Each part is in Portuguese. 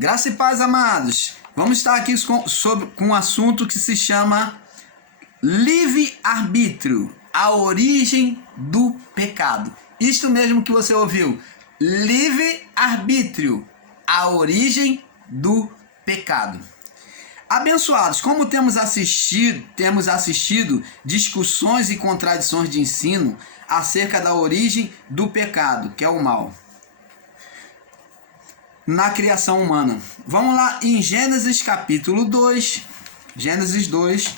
Graça e paz, amados. Vamos estar aqui com um assunto que se chama livre-arbítrio, a origem do pecado. Isto mesmo que você ouviu, livre-arbítrio, a origem do pecado. Abençoados, como temos assistido discussões e contradições de ensino acerca da origem do pecado, que é o mal, na criação humana. Vamos lá em Gênesis capítulo 2. Gênesis 2,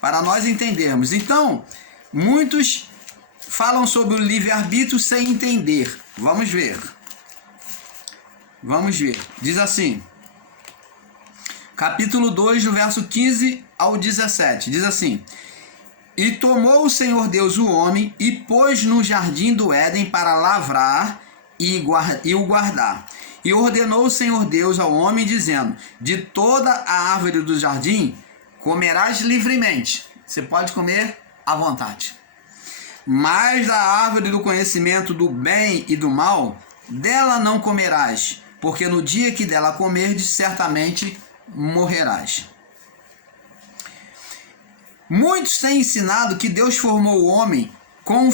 para nós entendermos. Então, muitos falam sobre o livre-arbítrio sem entender. Vamos ver. Diz assim, capítulo 2, do verso 15 ao 17. Diz assim: E tomou o Senhor Deus o homem e pôs no jardim do Éden para lavrar e o guardar. E ordenou o Senhor Deus ao homem, dizendo: De toda a árvore do jardim comerás livremente. Você pode comer à vontade. Mas da árvore do conhecimento do bem e do mal, dela não comerás, porque no dia que dela comerdes, certamente morrerás. Muitos têm ensinado que Deus formou o homem com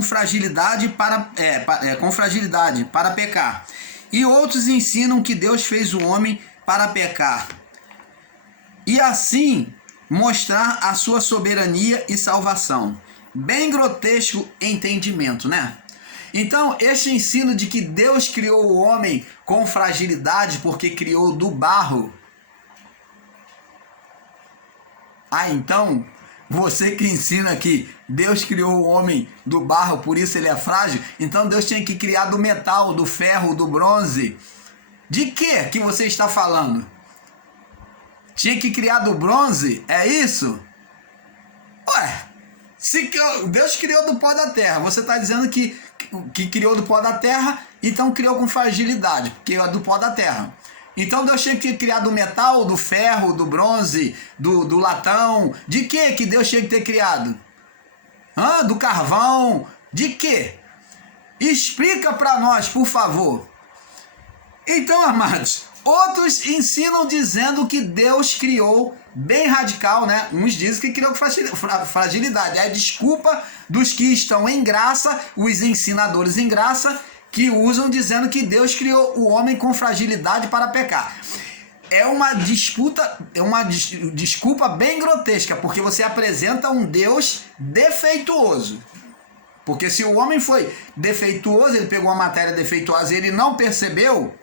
fragilidade para pecar. E outros ensinam que Deus fez o homem para pecar. E assim mostrar a sua soberania e salvação. Bem grotesco entendimento, né? Então, este ensino de que Deus criou o homem com fragilidade porque criou do barro. Então, você que ensina que Deus criou o homem do barro, por isso ele é frágil, então Deus tinha que criar do metal, do ferro, do bronze. De que você está falando? Tinha que criar do bronze? É isso? Ué, se Deus criou do pó da terra, você está dizendo que criou do pó da terra, então criou com fragilidade, porque é do pó da terra. Então Deus tinha que criar do metal, do ferro, do bronze, do latão. De que Deus tinha que ter criado? Do carvão? De quê? Explica para nós, por favor. Então, amados, outros ensinam dizendo que Deus criou, bem radical, né? Uns dizem que criou com fragilidade. É a desculpa dos que estão em graça, os ensinadores em graça, que usam dizendo que Deus criou o homem com fragilidade para pecar. É uma desculpa bem grotesca, porque você apresenta um Deus defeituoso. Porque se o homem foi defeituoso, ele pegou uma matéria defeituosa e ele não percebeu,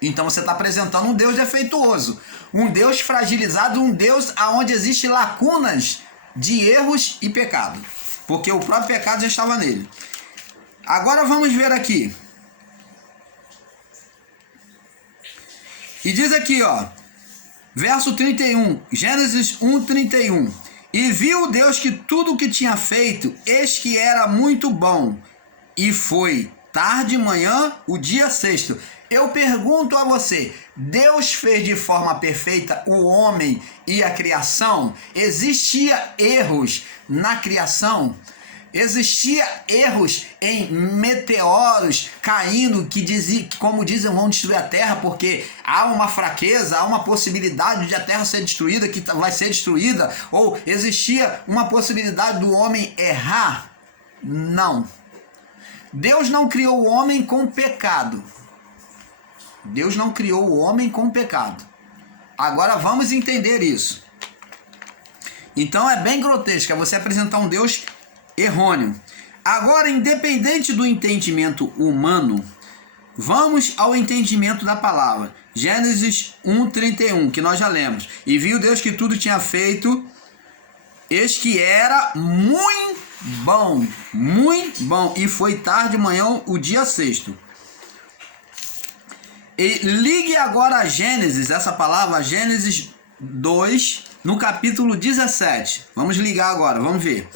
então você está apresentando um Deus defeituoso, um Deus fragilizado, um Deus onde existem lacunas de erros e pecado, porque o próprio pecado já estava nele. Agora vamos ver aqui. E diz aqui, verso 31, Gênesis 1:31. E viu Deus que tudo o que tinha feito, eis que era muito bom, e foi tarde e manhã o dia sexto. Eu pergunto a você, Deus fez de forma perfeita o homem e a criação? Existia erros na criação? Existia erros em meteoros caindo que como dizem, vão destruir a Terra, porque há uma fraqueza, há uma possibilidade de a Terra ser destruída, que vai ser destruída? Ou existia uma possibilidade do homem errar? Não. Deus não criou o homem com pecado. Deus não criou o homem com pecado. Agora vamos entender isso. Então é bem grotesco, é você apresentar um Deus errôneo. Agora, independente do entendimento humano, vamos ao entendimento da palavra. Gênesis 1:31, que nós já lemos. E viu Deus que tudo tinha feito, eis que era muito bom, e foi tarde de manhã o dia sexto. E ligue agora a Gênesis, essa palavra, Gênesis 2, no capítulo 17. Vamos ligar agora, vamos ver.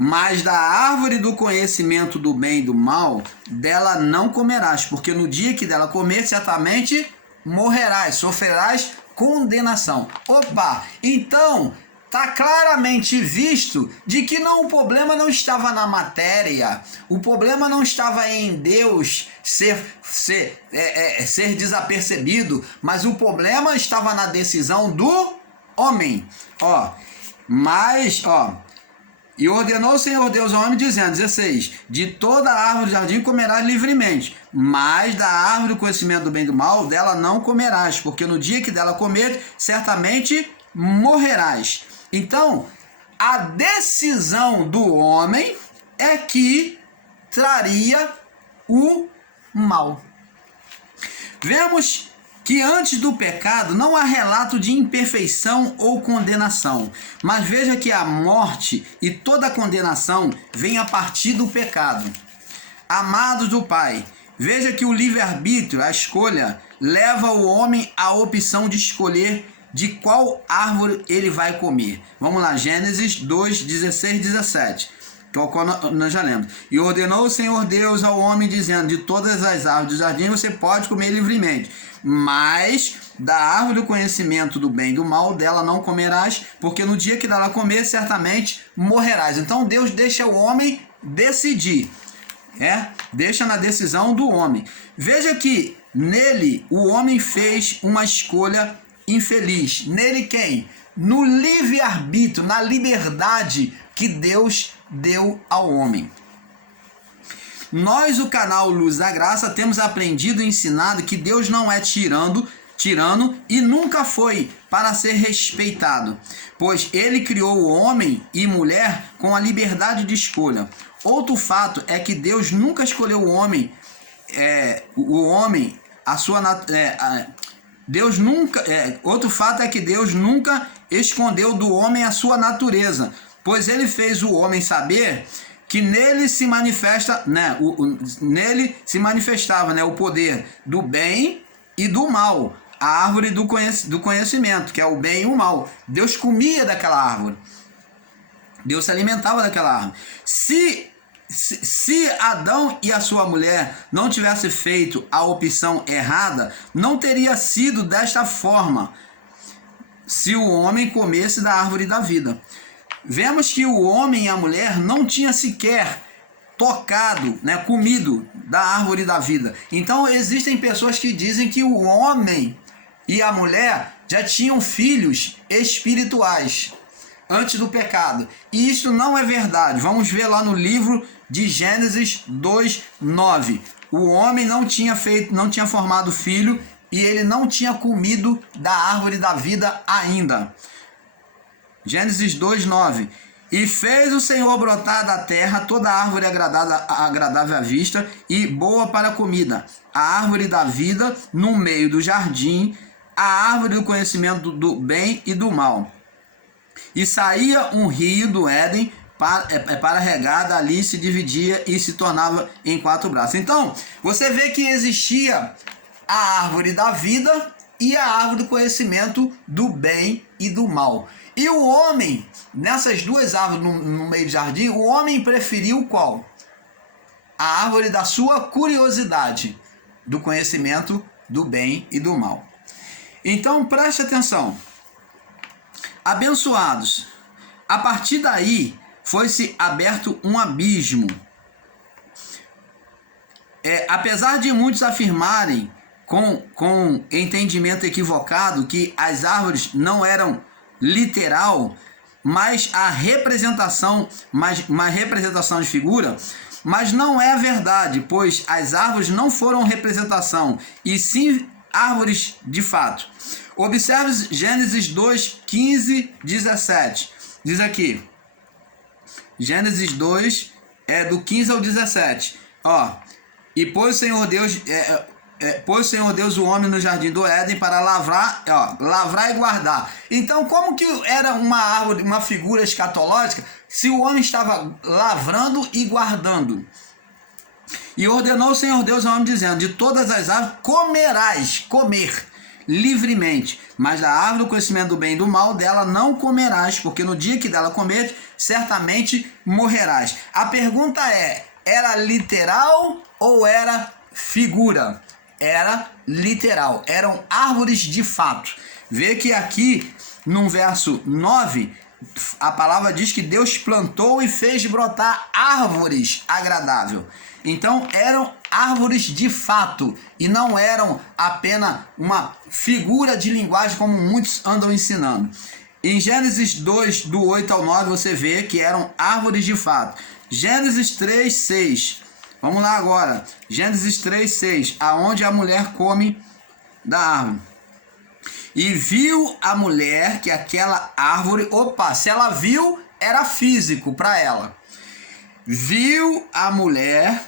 Mas da árvore do conhecimento do bem e do mal, dela não comerás, porque no dia que dela comer, certamente morrerás, sofrerás condenação. Opa! Então, está claramente visto de que o problema não estava na matéria, o problema não estava em Deus ser desapercebido, mas o problema estava na decisão do homem. E ordenou o Senhor Deus ao homem, dizendo, 16, de toda a árvore do jardim comerás livremente, mas da árvore do conhecimento do bem e do mal, dela não comerás, porque no dia que dela comer, certamente morrerás. Então, a decisão do homem é que traria o mal. Vemos que antes do pecado não há relato de imperfeição ou condenação, mas veja que a morte e toda a condenação vem a partir do pecado. Amados do Pai, veja que o livre-arbítrio, a escolha, leva o homem à opção de escolher de qual árvore ele vai comer. Vamos lá, Gênesis 2, 16, 17. Que nós já lemos. E ordenou o Senhor Deus ao homem, dizendo, de todas as árvores do jardim você pode comer livremente, mas da árvore do conhecimento do bem e do mal, dela não comerás, porque no dia que dela comer, certamente morrerás. Então Deus deixa o homem decidir. Deixa na decisão do homem. Veja que nele o homem fez uma escolha infeliz. Nele quem? No livre-arbítrio, na liberdade que Deus deu ao homem. Nós, o canal Luz da Graça, temos aprendido e ensinado que Deus não é tirano e nunca foi para ser respeitado, pois ele criou o homem e mulher com a liberdade de escolha. Outro fato é que Deus nunca escolheu o homem, outro fato é que Deus nunca escondeu do homem a sua natureza, pois ele fez o homem saber que nele se manifesta, nele se manifestava, o poder do bem e do mal, a árvore do conhecimento, que é o bem e o mal. Deus comia daquela árvore, Deus se alimentava daquela árvore. Se Adão e a sua mulher não tivessem feito a opção errada, não teria sido desta forma se o homem comesse da árvore da vida. Vemos que o homem e a mulher não tinham sequer tocado, comido da árvore da vida. Então existem pessoas que dizem que o homem e a mulher já tinham filhos espirituais antes do pecado. E isso não é verdade. Vamos ver lá no livro de Gênesis 2, 9. O homem não tinha formado filho e ele não tinha comido da árvore da vida ainda. Gênesis 2, 9. E fez o Senhor brotar da terra toda árvore agradável à vista e boa para a comida, a árvore da vida no meio do jardim, a árvore do conhecimento do bem e do mal. E saía um rio do Éden para regar, dali se dividia e se tornava em 4 braços. Então, você vê que existia a árvore da vida e a árvore do conhecimento do bem e do mal. E o homem, nessas duas árvores no meio do jardim, o homem preferiu qual? A árvore da sua curiosidade, do conhecimento do bem e do mal. Então, preste atenção. Abençoados, a partir daí foi-se aberto um abismo. Apesar de muitos afirmarem com entendimento equivocado que as árvores não eram literal, mas a representação, uma representação de figura, mas não é verdade, pois as árvores não foram representação, e sim árvores de fato. Observe Gênesis 2, 15, 17. Diz aqui, Gênesis 2, do 15 ao 17. E pôs o Senhor Deus... pôs o Senhor Deus o homem no jardim do Éden para lavrar e guardar. Então, como que era uma árvore, uma figura escatológica, se o homem estava lavrando e guardando? E ordenou o Senhor Deus ao homem, dizendo, de todas as árvores comerás, comer livremente, mas da árvore do conhecimento do bem e do mal, dela não comerás, porque no dia que dela comer, certamente morrerás. A pergunta era literal ou era figura? Era literal, eram árvores de fato. Vê que aqui no verso 9 a palavra diz que Deus plantou e fez brotar árvores agradáveis. Então eram árvores de fato e não eram apenas uma figura de linguagem como muitos andam ensinando. Em Gênesis 2, do 8 ao 9, você vê que eram árvores de fato. Gênesis 3, 6. Vamos lá agora. Gênesis 3, 6. Aonde a mulher come da árvore. E viu a mulher que aquela árvore... Opa, se ela viu, era físico para ela. Viu a mulher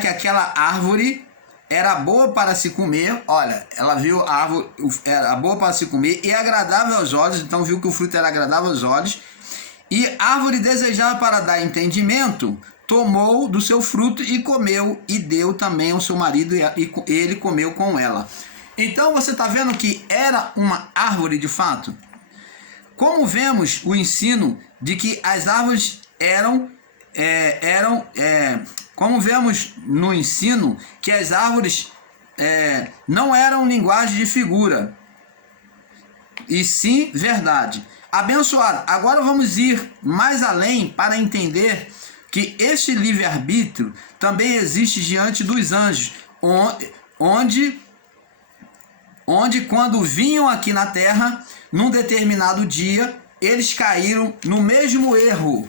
que aquela árvore era boa para se comer. Olha, ela viu a árvore, era boa para se comer e agradável aos olhos. Então viu que o fruto era agradável aos olhos. E árvore desejável para dar entendimento, tomou do seu fruto e comeu, e deu também ao seu marido, e ele comeu com ela. Então você está vendo que era uma árvore de fato? Como vemos o ensino de que as árvores como vemos no ensino que as árvores não eram linguagem de figura, e sim verdade. Abençoado. Agora vamos ir mais além para entender que este livre-arbítrio também existe diante dos anjos, onde quando vinham aqui na terra, num determinado dia, eles caíram no mesmo erro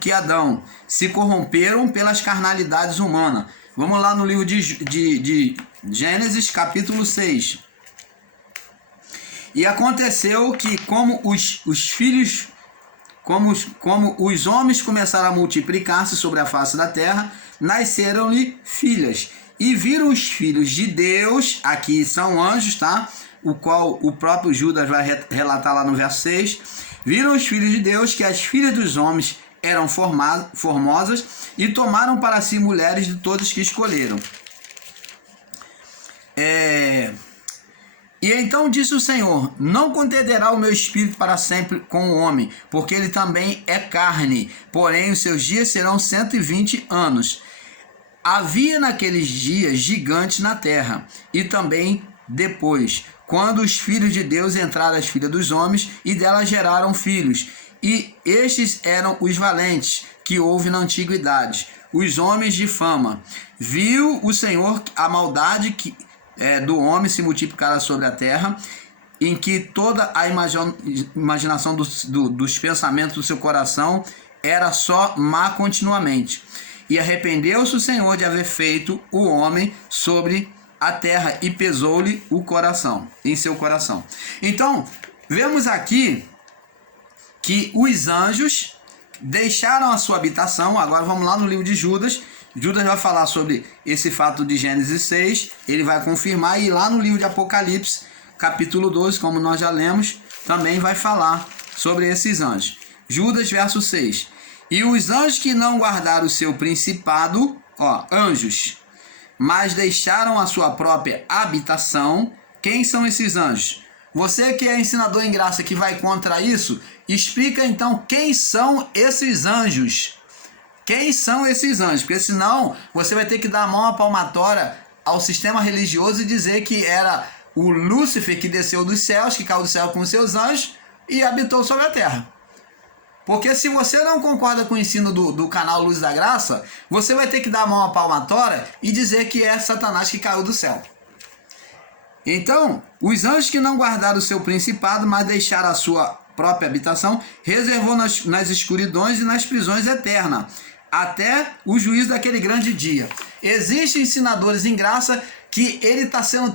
que Adão, se corromperam pelas carnalidades humanas. Vamos lá no livro de Gênesis, capítulo 6. E aconteceu que como os homens começaram a multiplicar-se sobre a face da terra, nasceram-lhe filhas. E viram os filhos de Deus, aqui são anjos, tá? O qual o próprio Judas vai relatar lá no verso 6. Viram os filhos de Deus que as filhas dos homens eram formosas e tomaram para si mulheres de todos que escolheram. E então disse o Senhor: não contenderá o meu espírito para sempre com o homem, porque ele também é carne, porém os seus dias serão 120 anos. Havia naqueles dias gigantes na terra, e também depois, quando os filhos de Deus entraram as filhas dos homens, e delas geraram filhos. E estes eram os valentes, que houve na antiguidade, os homens de fama. Viu o Senhor a maldade do homem se multiplicara sobre a terra, em que toda a imaginação dos pensamentos do seu coração era só má continuamente. E arrependeu-se o Senhor de haver feito o homem sobre a terra, e pesou-lhe o coração, em seu coração. Então, vemos aqui que os anjos deixaram a sua habitação. Agora vamos lá no livro de Judas. Judas vai falar sobre esse fato de Gênesis 6, ele vai confirmar, e lá no livro de Apocalipse, capítulo 12, como nós já lemos, também vai falar sobre esses anjos. Judas, verso 6. E os anjos que não guardaram o seu principado, anjos, mas deixaram a sua própria habitação. Quem são esses anjos? Você que é ensinador em graça que vai contra isso, explica então quem são esses anjos. Quem são esses anjos? Porque senão você vai ter que dar a mão à palmatória ao sistema religioso e dizer que era o Lúcifer que desceu dos céus, que caiu do céu com os seus anjos e habitou sobre a terra. Porque se você não concorda com o ensino do canal Luz da Graça, você vai ter que dar a mão à palmatória e dizer que é Satanás que caiu do céu. Então, os anjos que não guardaram o seu principado, mas deixaram a sua própria habitação, reservou nas escuridões e nas prisões eternas, até o juízo daquele grande dia. Existem ensinadores em graça que ele está sendo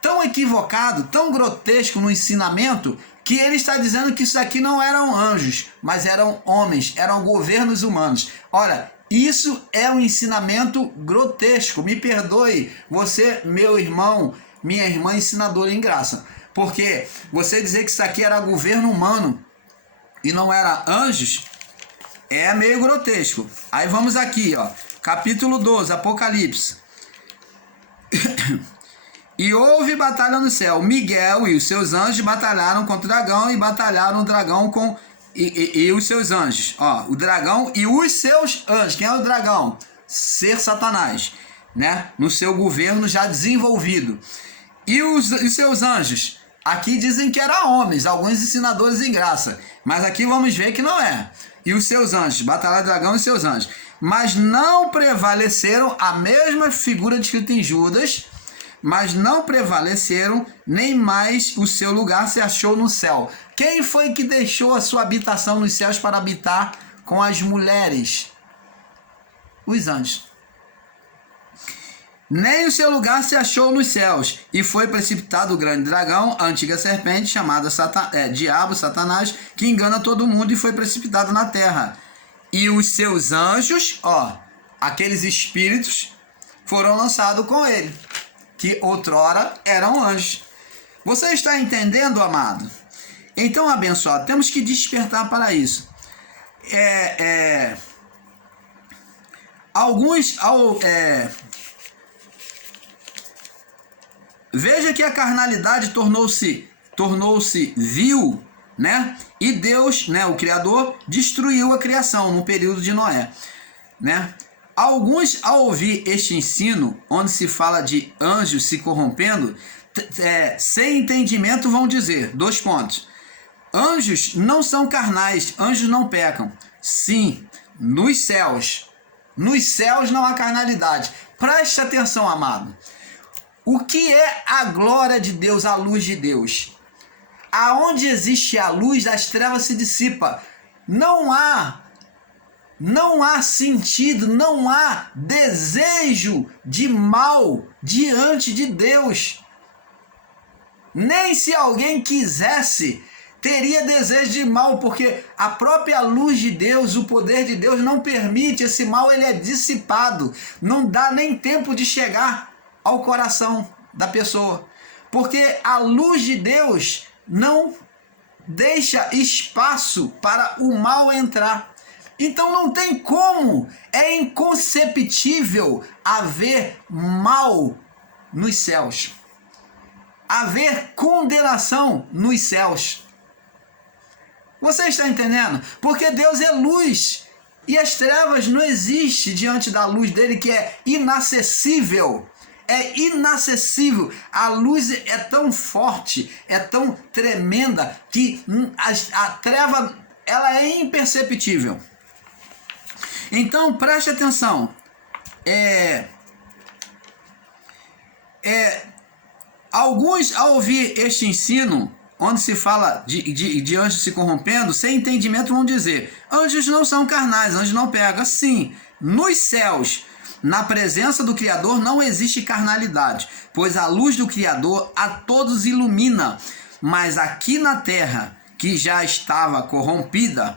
tão equivocado, tão grotesco no ensinamento, que ele está dizendo que isso aqui não eram anjos, mas eram homens, eram governos humanos. Olha, isso é um ensinamento grotesco. Me perdoe, você, meu irmão, minha irmã ensinadora em graça. Porque você dizer que isso aqui era governo humano e não era anjos, é meio grotesco. Aí vamos aqui, capítulo 12, Apocalipse. E houve batalha no céu. Miguel e os seus anjos batalharam contra o dragão, e batalharam o dragão e os seus anjos. O dragão e os seus anjos. Quem é o dragão? Ser Satanás, né? No seu governo já desenvolvido. E os seus anjos Aqui dizem que era homens, alguns ensinadores em graça, mas aqui vamos ver que não é. E os seus anjos, batalha do dragão e seus anjos. Mas não prevaleceram, a mesma figura descrita em Judas, mas não prevaleceram, nem mais o seu lugar se achou no céu. Quem foi que deixou a sua habitação nos céus para habitar com as mulheres? Os anjos. Nem o seu lugar se achou nos céus, e foi precipitado o grande dragão, a antiga serpente, chamada Diabo, Satanás, que engana todo mundo, e foi precipitado na terra. E os seus anjos, aqueles espíritos, foram lançados com ele, que outrora eram anjos. Você está entendendo, amado? Então, abençoado, temos que despertar para isso. Veja que a carnalidade tornou-se vil, né? E Deus, né, o Criador, destruiu a criação no período de Noé, né? Alguns, ao ouvir este ensino, onde se fala de anjos se corrompendo, sem entendimento vão dizer, 2 pontos. Anjos não são carnais, anjos não pecam. Sim, nos céus não há carnalidade. Preste atenção, amado. O que é a glória de Deus, a luz de Deus? Aonde existe a luz, as trevas se dissipam. Não há sentido, não há desejo de mal diante de Deus. Nem se alguém quisesse, teria desejo de mal, porque a própria luz de Deus, o poder de Deus não permite, esse mal ele é dissipado. Não dá nem tempo de chegar ao coração da pessoa, porque a luz de Deus não deixa espaço para o mal entrar. Então não tem como, é inconceptível haver mal nos céus, haver condenação nos céus. Você está entendendo? Porque Deus é luz e as trevas não existem diante da luz dele, que é inacessível. É inacessível. A luz é tão forte, é tão tremenda, que a treva ela é imperceptível. Então preste atenção. Alguns, ao ouvir este ensino, onde se fala de anjos se corrompendo, sem entendimento vão dizer, anjos não são carnais, anjos não pegam. Sim, nos céus, na presença do Criador, não existe carnalidade, pois a luz do Criador a todos ilumina. Mas aqui na terra, que já estava corrompida,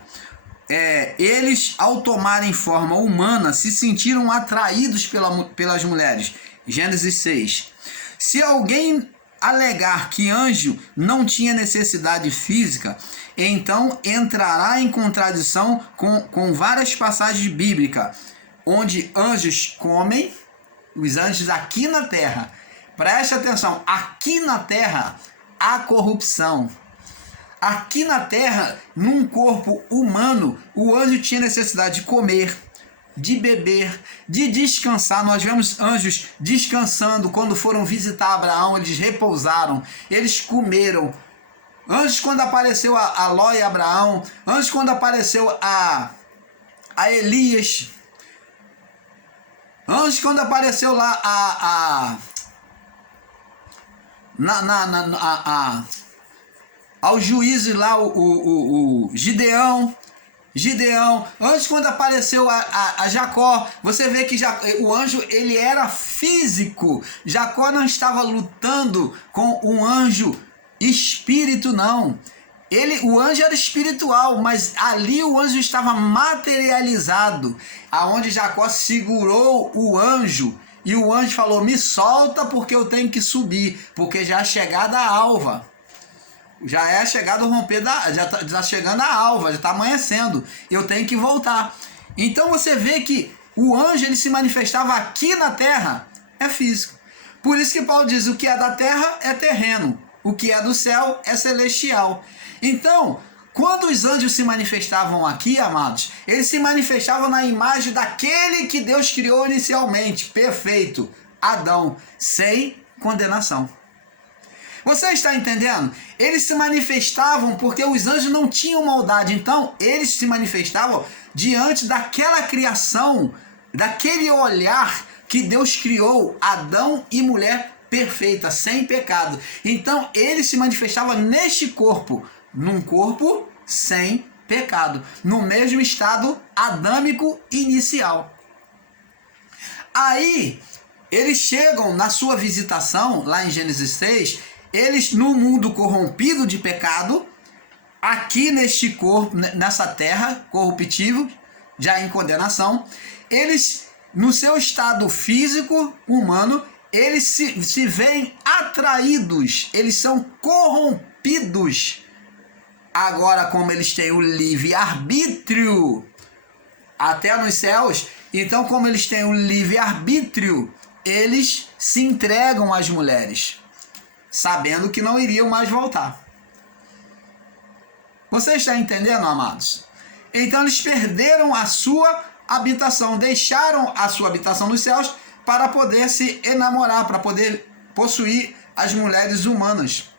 eles, ao tomarem forma humana, se sentiram atraídos pelas mulheres. Gênesis 6. Se alguém alegar que anjo não tinha necessidade física, então entrará em contradição com várias passagens bíblicas, onde anjos comem, os anjos aqui na terra. Preste atenção, aqui na terra há corrupção. Aqui na terra, num corpo humano, o anjo tinha necessidade de comer, de beber, de descansar. Nós vemos anjos descansando quando foram visitar Abraão, eles repousaram, eles comeram. Anjos quando apareceu a Ló e Abraão, anjos quando apareceu a Elias, anjos quando apareceu lá ao juízo lá o Gideão, antes quando apareceu a Jacó, você vê que o anjo ele era físico. Jacó não estava lutando com um anjo espírito, não. O anjo era espiritual, mas ali o anjo estava materializado, aonde Jacó segurou o anjo e o anjo falou: me solta porque eu tenho que subir, porque já é chegada a alva. Já é chegado o romper já está chegando a alva, já está amanhecendo, eu tenho que voltar. Então você vê que o anjo ele se manifestava aqui na terra, é físico. Por isso que Paulo diz: o que é da terra é terreno, o que é do céu é celestial. Então, quando os anjos se manifestavam aqui, amados, eles se manifestavam na imagem daquele que Deus criou inicialmente, perfeito, Adão, sem condenação. Você está entendendo? Eles se manifestavam porque os anjos não tinham maldade. Então, eles se manifestavam diante daquela criação, daquele olhar que Deus criou Adão e mulher perfeita, sem pecado. Então, eles se manifestavam neste corpo, num corpo sem pecado, no mesmo estado adâmico inicial. Aí, eles chegam na sua visitação, lá em Gênesis 6, eles no mundo corrompido de pecado, aqui neste corpo, nessa terra corruptível, já em condenação, eles, no seu estado físico, humano, eles se veem atraídos, eles são corrompidos. Agora, como eles têm o livre-arbítrio até nos céus, então como eles têm o livre-arbítrio, eles se entregam às mulheres, sabendo que não iriam mais voltar. Você está entendendo, amados? Então eles perderam a sua habitação, deixaram a sua habitação nos céus para poder se enamorar, para poder possuir as mulheres humanas,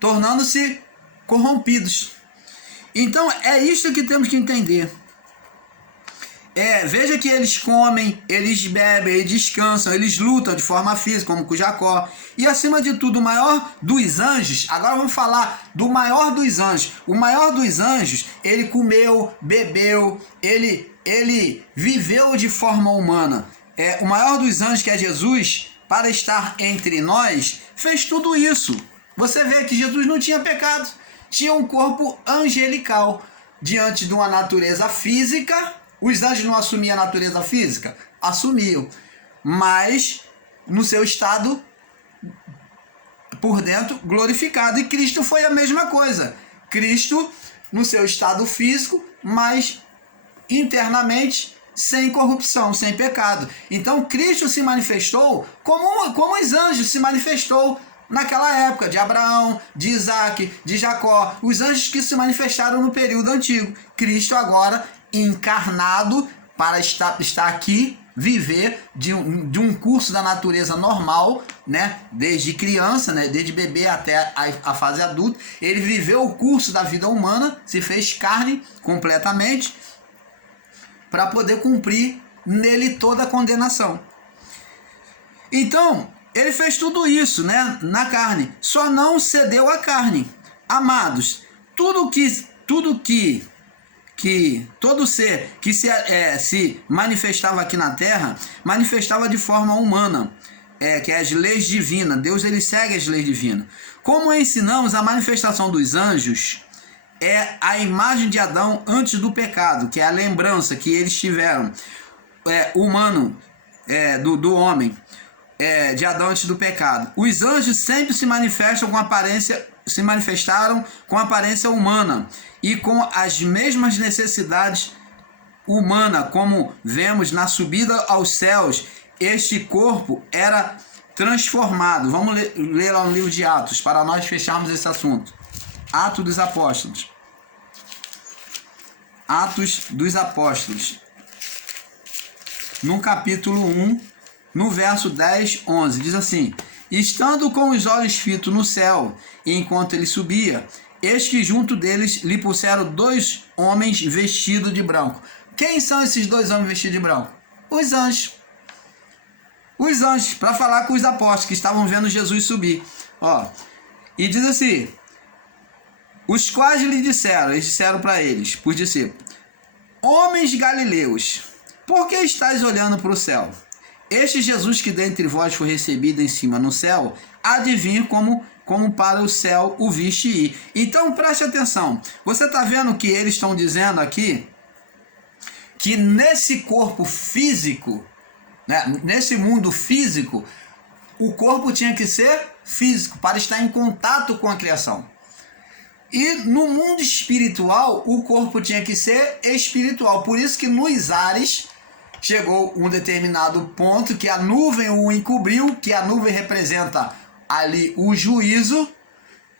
tornando-se corrompidos. Então é isso que temos que entender. Veja que eles comem, eles bebem, eles descansam, eles lutam de forma física, como com Jacó. E acima de tudo, o maior dos anjos, agora vamos falar do maior dos anjos. O maior dos anjos, ele comeu, bebeu, ele viveu de forma humana. O maior dos anjos, que é Jesus, para estar entre nós, fez tudo isso. Você vê que Jesus não tinha pecado, tinha um corpo angelical, diante de uma natureza física. Os anjos não assumiam a natureza física? Assumiam, mas no seu estado por dentro glorificado. E Cristo foi a mesma coisa. Cristo no seu estado físico, mas internamente sem corrupção, sem pecado. Então Cristo se manifestou como os anjos se manifestou naquela época, de Abraão, de Isaac, de Jacó. Os anjos que se manifestaram no período antigo. Cristo agora encarnado para estar aqui, viver de um curso da natureza normal, né? Desde criança, né? Desde bebê até a fase adulta. Ele viveu o curso da vida humana, se fez carne completamente, para poder cumprir nele toda a condenação. Então, ele fez tudo isso, né? Na carne, só não cedeu à carne. Amados, todo ser que se manifestava aqui na terra, manifestava de forma humana, que é as leis divinas. Deus, ele segue as leis divinas. Como ensinamos, a manifestação dos anjos é a imagem de Adão antes do pecado, que é a lembrança que eles tiveram, humano, do homem, de Adão antes do pecado. Os anjos sempre se manifestaram com aparência humana e com as mesmas necessidades humanas, como vemos na subida aos céus. Este corpo era transformado. Vamos ler lá no livro de Atos, para nós fecharmos esse assunto. Atos dos Apóstolos. Atos dos Apóstolos. No capítulo 1, no verso 10, 11, diz assim: estando com os olhos fitos no céu, enquanto ele subia, eis que junto deles lhe puseram 2 homens vestidos de branco. Quem são esses 2 homens vestidos de branco? Os anjos. Os anjos, para falar com os apóstolos que estavam vendo Jesus subir. E diz assim: os quais lhe disseram, eles disseram para eles, por discípulos: homens galileus, por que estáis olhando para o céu? Este Jesus que dentre vós foi recebido em cima no céu, há de vir como para o céu o viste ir. Então preste atenção. Você está vendo que eles estão dizendo aqui que nesse corpo físico, né, nesse mundo físico, o corpo tinha que ser físico para estar em contato com a criação. E no mundo espiritual, o corpo tinha que ser espiritual. Por isso que nos ares chegou um determinado ponto que a nuvem o encobriu, que a nuvem representa ali o juízo,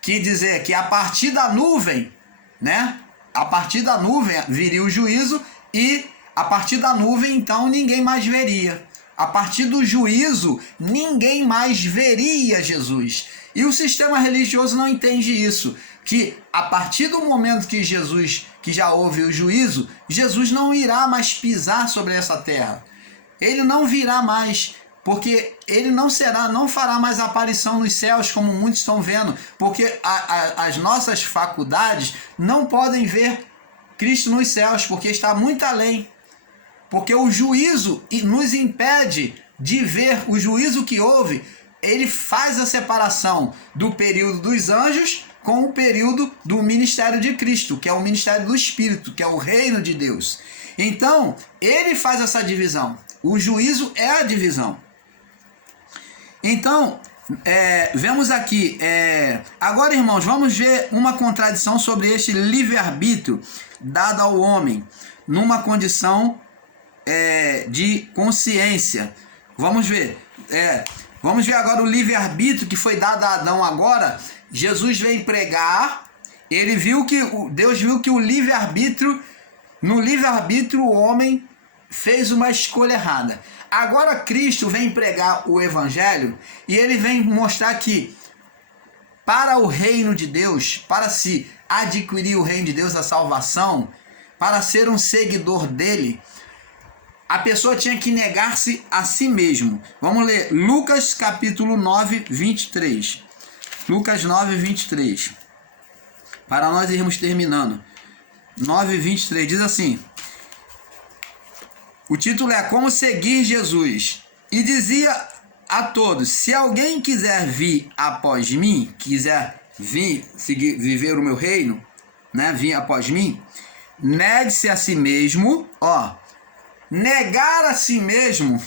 que dizer que a partir da nuvem, né? A partir da nuvem viria o juízo e a partir da nuvem então ninguém mais veria. A partir do juízo, ninguém mais veria Jesus. E o sistema religioso não entende isso, que a partir do momento que já houve o juízo, Jesus não irá mais pisar sobre essa terra. Ele não virá mais, porque ele não fará mais aparição nos céus, como muitos estão vendo, porque as nossas faculdades não podem ver Cristo nos céus, porque está muito além. Porque o juízo nos impede de ver o juízo que houve. Ele faz a separação do período dos anjos com o período do ministério de Cristo, que é o ministério do Espírito, que é o reino de Deus. Então, ele faz essa divisão. O juízo é a divisão. Então, vemos aqui. Agora, irmãos, vamos ver uma contradição sobre este livre-arbítrio dado ao homem, numa condição de consciência. Vamos ver. Vamos ver agora o livre-arbítrio que foi dado a Adão agora. Jesus veio pregar, Deus viu que no livre-arbítrio o homem fez uma escolha errada. Agora Cristo vem pregar o evangelho e ele vem mostrar que para o reino de Deus, para se adquirir o reino de Deus, a salvação, para ser um seguidor dele, a pessoa tinha que negar-se a si mesmo. Vamos ler Lucas capítulo 9, 23. Lucas 9, 23. Para nós irmos terminando. 9, 23 diz assim. O título é Como Seguir Jesus. E dizia a todos, se alguém quiser vir após mim, quiser viver o meu reino, vir após mim, negue-se a si mesmo, negar a si mesmo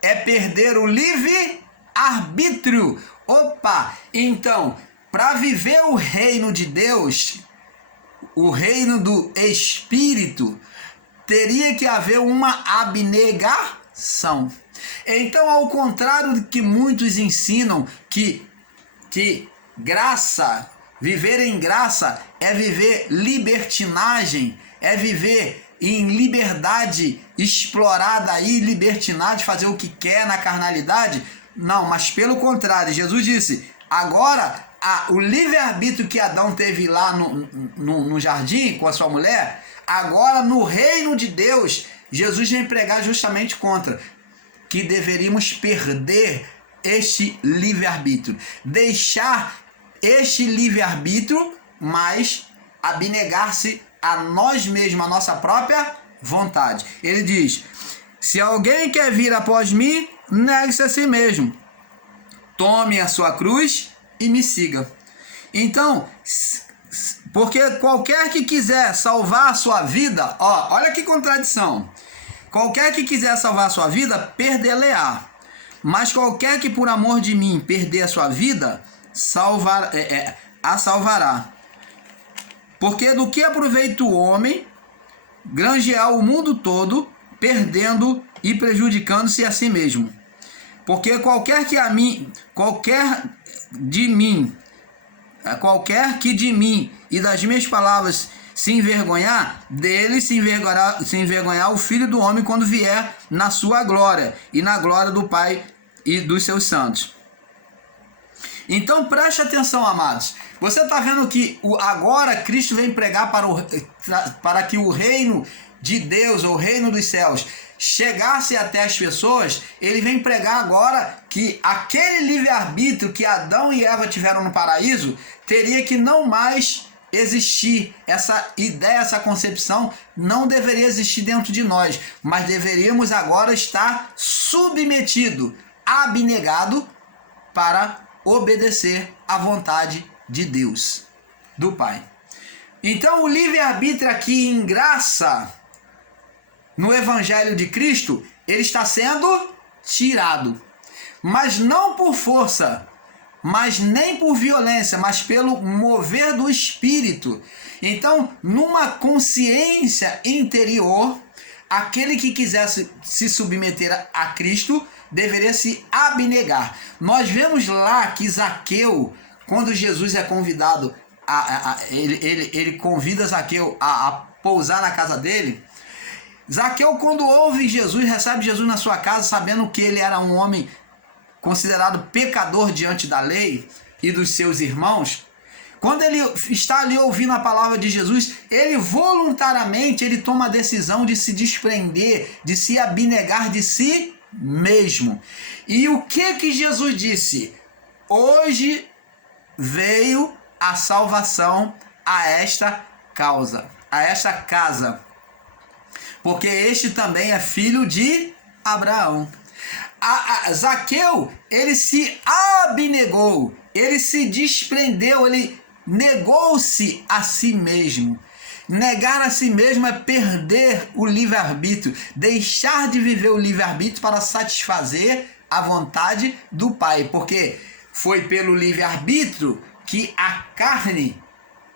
é perder o livre-arbítrio. Então, para viver o reino de Deus, o reino do Espírito, teria que haver uma abnegação. Então, ao contrário do que muitos ensinam, que graça, viver em graça é viver libertinagem, é viver em liberdade explorada aí, libertinagem, fazer o que quer na carnalidade. Não, mas pelo contrário, Jesus disse, agora o livre-arbítrio que Adão teve lá no jardim com a sua mulher, agora no reino de Deus, Jesus vem pregar justamente contra, que deveríamos perder este livre-arbítrio, deixar este livre-arbítrio, mas abnegar-se a nós mesmos, a nossa própria vontade. Ele diz, se alguém quer vir após mim, negue-se a si mesmo, tome a sua cruz e me siga. Então, porque qualquer que quiser salvar a sua vida, olha que contradição, qualquer que quiser salvar a sua vida, perdê-la-á, mas qualquer que por amor de mim perder a sua vida, a salvará. Porque do que aproveita o homem granjear o mundo todo, perdendo e prejudicando-se a si mesmo? Porque qualquer que de mim e das minhas palavras se envergonhar, dele se envergonhar o Filho do Homem quando vier na sua glória e na glória do Pai e dos seus santos. Então preste atenção, amados. Você está vendo que agora Cristo vem pregar para que o reino de Deus, ou o reino dos céus, chegasse até as pessoas. Ele vem pregar agora que aquele livre-arbítrio que Adão e Eva tiveram no paraíso teria que não mais existir. Essa ideia, essa concepção não deveria existir dentro de nós, mas deveríamos agora estar submetido, abnegado para obedecer à vontade de Deus, do Pai. Então o livre-arbítrio aqui em graça, no Evangelho de Cristo, ele está sendo tirado. Mas não por força, mas nem por violência, mas pelo mover do Espírito. Então, numa consciência interior, aquele que quisesse se submeter a Cristo deveria se abnegar. Nós vemos lá que Zaqueu, quando Jesus é convidado, ele convida Zaqueu a pousar na casa dele. Zaqueu, quando ouve Jesus, recebe Jesus na sua casa, sabendo que ele era um homem considerado pecador diante da lei e dos seus irmãos, quando ele está ali ouvindo a palavra de Jesus, ele voluntariamente ele toma a decisão de se desprender, de se abnegar de si mesmo. E o que Jesus disse? Hoje veio a salvação a esta causa, a esta casa, porque este também é filho de Abraão. Zaqueu, ele se abnegou, ele se desprendeu, ele negou-se a si mesmo. Negar a si mesmo é perder o livre-arbítrio, deixar de viver o livre-arbítrio para satisfazer a vontade do Pai, porque foi pelo livre-arbítrio que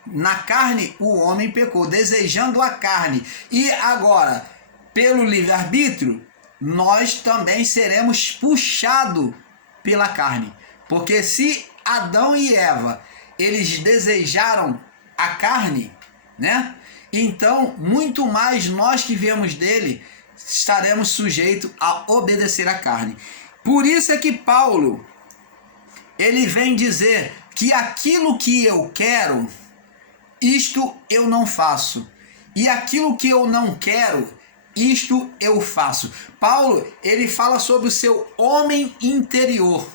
na carne o homem pecou, desejando a carne. E agora, pelo livre-arbítrio, nós também seremos puxados pela carne. Porque se Adão e Eva, eles desejaram a carne, né? Então, muito mais nós que viemos dele, estaremos sujeitos a obedecer à carne. Por isso é que Paulo, ele vem dizer que aquilo que eu quero, isto eu não faço. E aquilo que eu não quero, isto eu faço. Paulo, ele fala sobre o seu homem interior.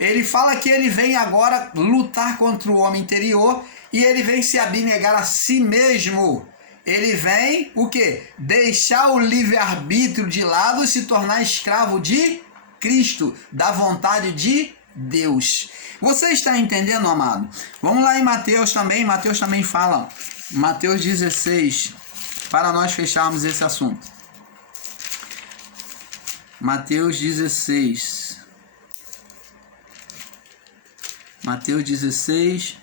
Ele fala que ele vem agora lutar contra o homem interior e ele vem se abnegar a si mesmo. Ele vem, o quê? Deixar o livre-arbítrio de lado e se tornar escravo de Cristo, da vontade de Deus. Você está entendendo, amado? Vamos lá em Mateus também fala, Mateus 16, para nós fecharmos esse assunto. Mateus 16. Mateus 16.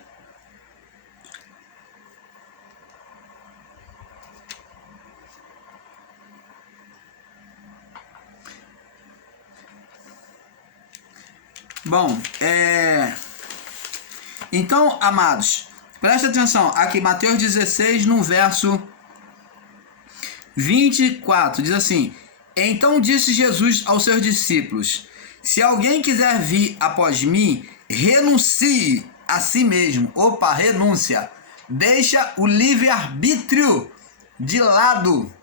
Bom, então, amados, presta atenção, aqui Mateus 16, no verso 24, diz assim: então disse Jesus aos seus discípulos: se alguém quiser vir após mim, renuncie a si mesmo. Opa, renúncia. Deixa o livre-arbítrio de lado.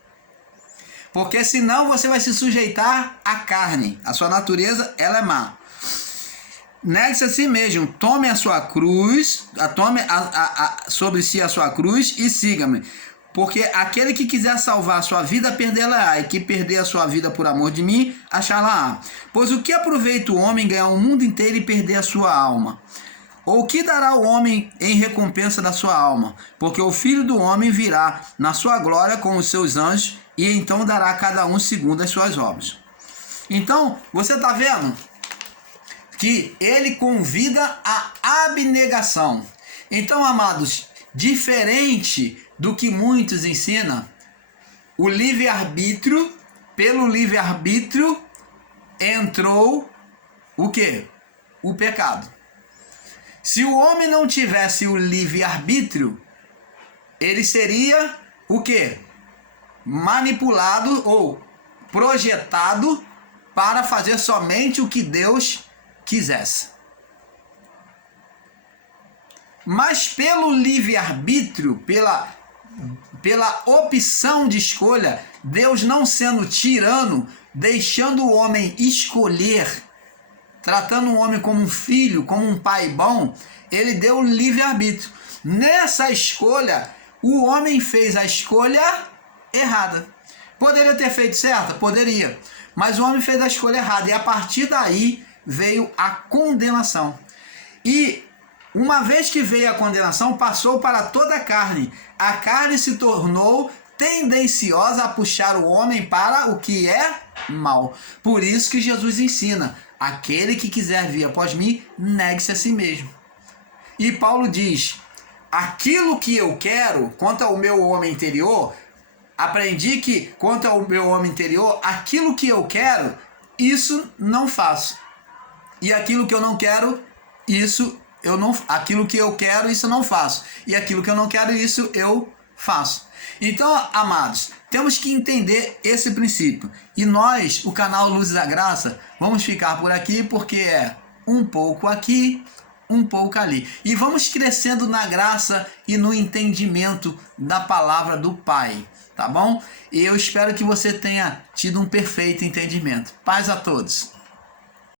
Porque senão você vai se sujeitar à carne. A sua natureza, ela é má. Negue-se a si mesmo, tome a sua cruz, tome sobre si a sua cruz e siga-me. Porque aquele que quiser salvar a sua vida, perdê-la-á, e que perder a sua vida por amor de mim, achá-la-á. Pois o que aproveita o homem ganhar o mundo inteiro e perder a sua alma? Ou o que dará o homem em recompensa da sua alma? Porque o Filho do Homem virá na sua glória com os seus anjos, e então dará a cada um segundo as suas obras. Então, você está vendo que ele convida a abnegação. Então, amados, diferente do que muitos ensinam, o livre-arbítrio, pelo livre-arbítrio, entrou o quê? O pecado. Se o homem não tivesse o livre-arbítrio, ele seria o quê? Manipulado ou projetado para fazer somente o que Deus quisesse. Mas pelo livre-arbítrio, pela opção de escolha, Deus não sendo tirano, deixando o homem escolher, tratando o homem como um filho, como um pai bom, ele deu o livre-arbítrio. Nessa escolha, o homem fez a escolha errada. Poderia ter feito certa? Poderia. Mas o homem fez a escolha errada e a partir daí veio a condenação. E uma vez que veio a condenação, passou para toda a carne. A carne se tornou tendenciosa a puxar o homem para o que é mal. Por isso que Jesus ensina: aquele que quiser vir após mim, negue-se a si mesmo. E Paulo diz: aquilo que eu quero, quanto ao meu homem interior, aprendi que, quanto ao meu homem interior, aquilo que eu quero, isso não faço. E aquilo que eu não quero, aquilo que eu quero, isso eu não faço. E aquilo que eu não quero, isso eu faço. Então, amados, temos que entender esse princípio. E nós, o canal Luzes da Graça, vamos ficar por aqui porque é um pouco aqui, um pouco ali. E vamos crescendo na graça e no entendimento da palavra do Pai, tá bom? E eu espero que você tenha tido um perfeito entendimento. Paz a todos.